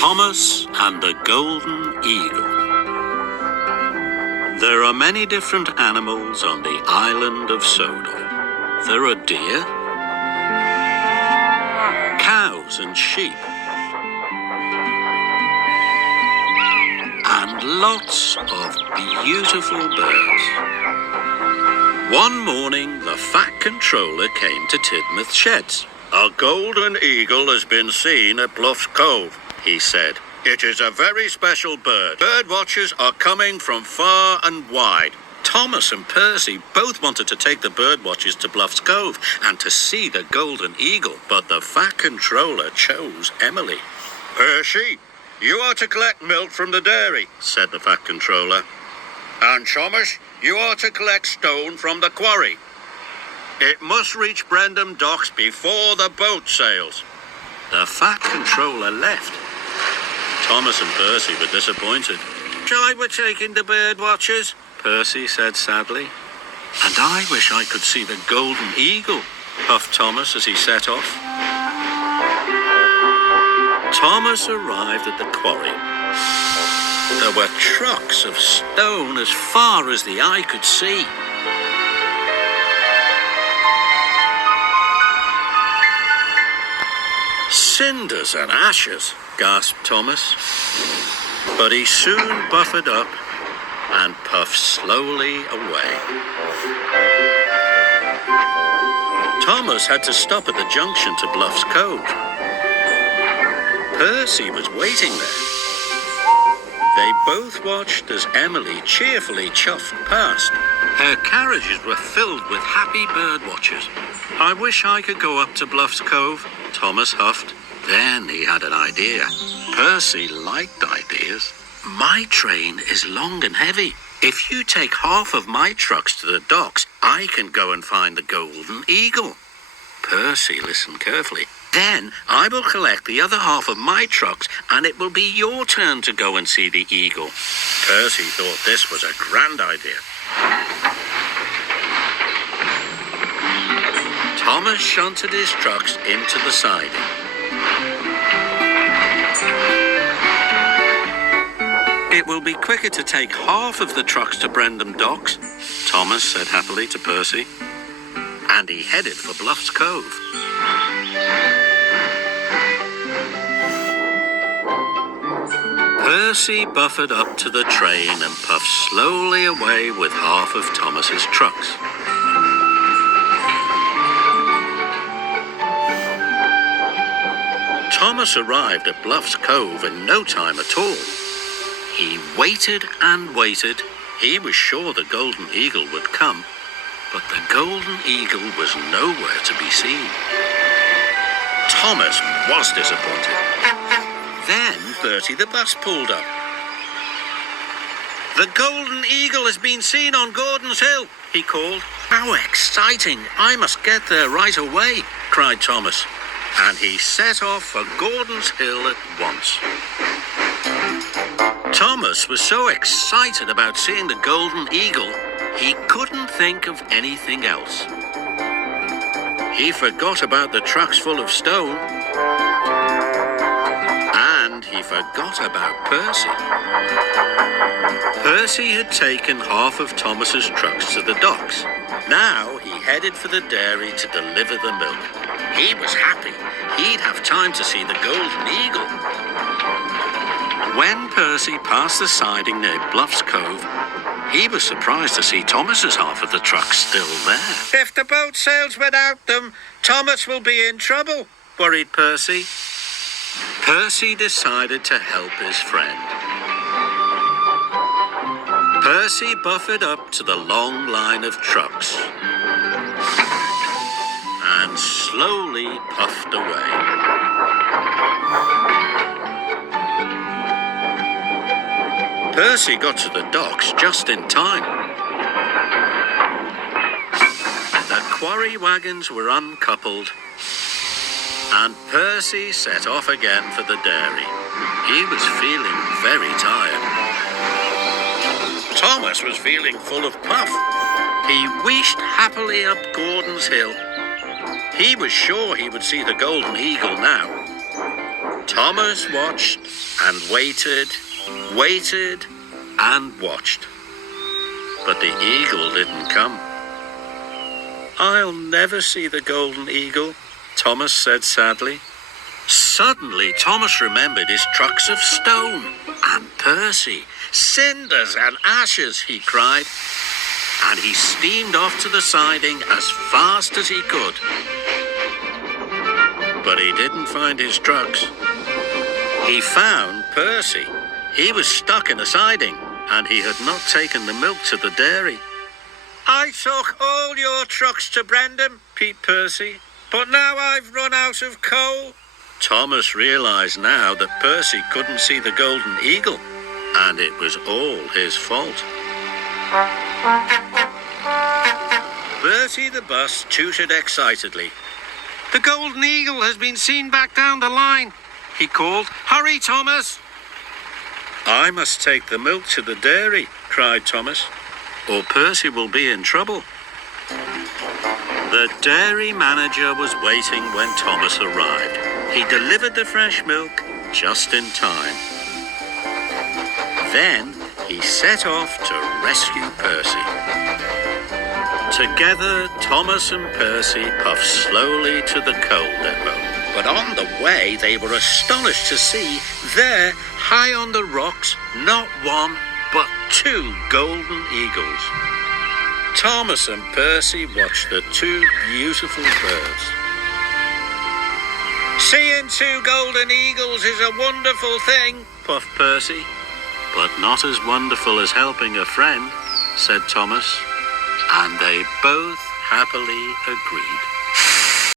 Thomas and the Golden Eagle. There are many different animals on the island of Sodor. There are deer, cows and sheep, and lots of beautiful birds. One morning, the Fat Controller came to Tidmouth Sheds. "A golden eagle has been seen at Bluff's Cove," he said. "It is a very special bird. Bird watchers are coming from far and wide." Thomas and Percy both wanted to take the bird watchers to Bluff's Cove and to see the golden eagle, but the Fat Controller chose Emmaline. "Percy, you are to collect milk from the dairy," said the Fat Controller. "And Thomas, you are to collect stone from the quarry. It must reach Brendam docks before the boat sails." The Fat Controller left. Thomas and Percy were disappointed. "Wish I were taking the bird watchers," Percy said sadly. "And I wish I could see the golden eagle," puffed Thomas as he set off. Thomas arrived at the quarry. There were trucks of stone as far as the eye could see. "Cinders and ashes," gasped Thomas. But he soon buffered up and puffed slowly away. Thomas had to stop at the junction to Bluff's Cove. Percy was waiting there. They both watched as Emily cheerfully chuffed past. Her carriages were filled with happy bird watchers. "I wish I could go up to Bluff's Cove," Thomas huffed. Then he had an idea. Percy liked ideas. "My train is long and heavy. If you take half of my trucks to the docks, I can go and find the golden eagle." Percy listened carefully. "Then I will collect the other half of my trucks, and it will be your turn to go and see the eagle." Percy thought this was a grand idea. Thomas shunted his trucks into the siding. "It will be quicker to take half of the trucks to Brendam docks," Thomas said happily to Percy. And he headed for Bluff's Cove. Percy buffered up to the train and puffed slowly away with half of Thomas's trucks. Thomas arrived at Bluff's Cove in no time at all. He waited and waited. He was sure the golden eagle would come, but the golden eagle was nowhere to be seen. Thomas was disappointed. Then Bertie the bus pulled up. "The golden eagle has been seen on Gordon's Hill," he called. "How exciting! I must get there right away," cried Thomas. And he set off for Gordon's Hill at once. Thomas was so excited about seeing the golden eagle, he couldn't think of anything else. He forgot about the trucks full of stone. And he forgot about Percy. Percy had taken half of Thomas's trucks to the docks. Now he headed for the dairy to deliver the milk. He was happy. He'd have time to see the golden eagle. When Percy passed the siding near Bluff's Cove, he was surprised to see Thomas's half of the trucks still there. "If the boat sails without them, Thomas will be in trouble," worried Percy. Percy decided to help his friend. Percy buffered up to the long line of trucks and slowly puffed away. Percy got to the docks just in time. The quarry wagons were uncoupled, and Percy set off again for the dairy. He was feeling very tired. Thomas was feeling full of puff. He wheeshed happily up Gordon's Hill. He was sure he would see the golden eagle now. Thomas watched and waited, waited and watched. But the eagle didn't come. "I'll never see the golden eagle," Thomas said sadly. Suddenly, Thomas remembered his trucks of stone and Percy. "Cinders and ashes," he cried, and he steamed off to the siding as fast as he could. But he didn't find his trucks. He found Percy. He was stuck in a siding, and he had not taken the milk to the dairy. "I took all your trucks to Brendam," peeped Percy, "but now I've run out of coal." Thomas realized now that Percy couldn't see the golden eagle, and it was all his fault. Bertie the bus tooted excitedly. "The golden eagle has been seen back down the line," he called. "Hurry, Thomas." "I must take the milk to the dairy," cried Thomas, "or Percy will be in trouble." The dairy manager was waiting when Thomas arrived. He delivered the fresh milk just in time. Then he set off to rescue Percy. Together, Thomas and Percy puffed slowly to the coal depot. But on the way, they were astonished to see there, high on the rocks, not one, but 2 golden eagles. Thomas and Percy watched the 2 beautiful birds. "Seeing 2 golden eagles is a wonderful thing," puffed Percy. "But not as wonderful as helping a friend," said Thomas, and they both happily agreed.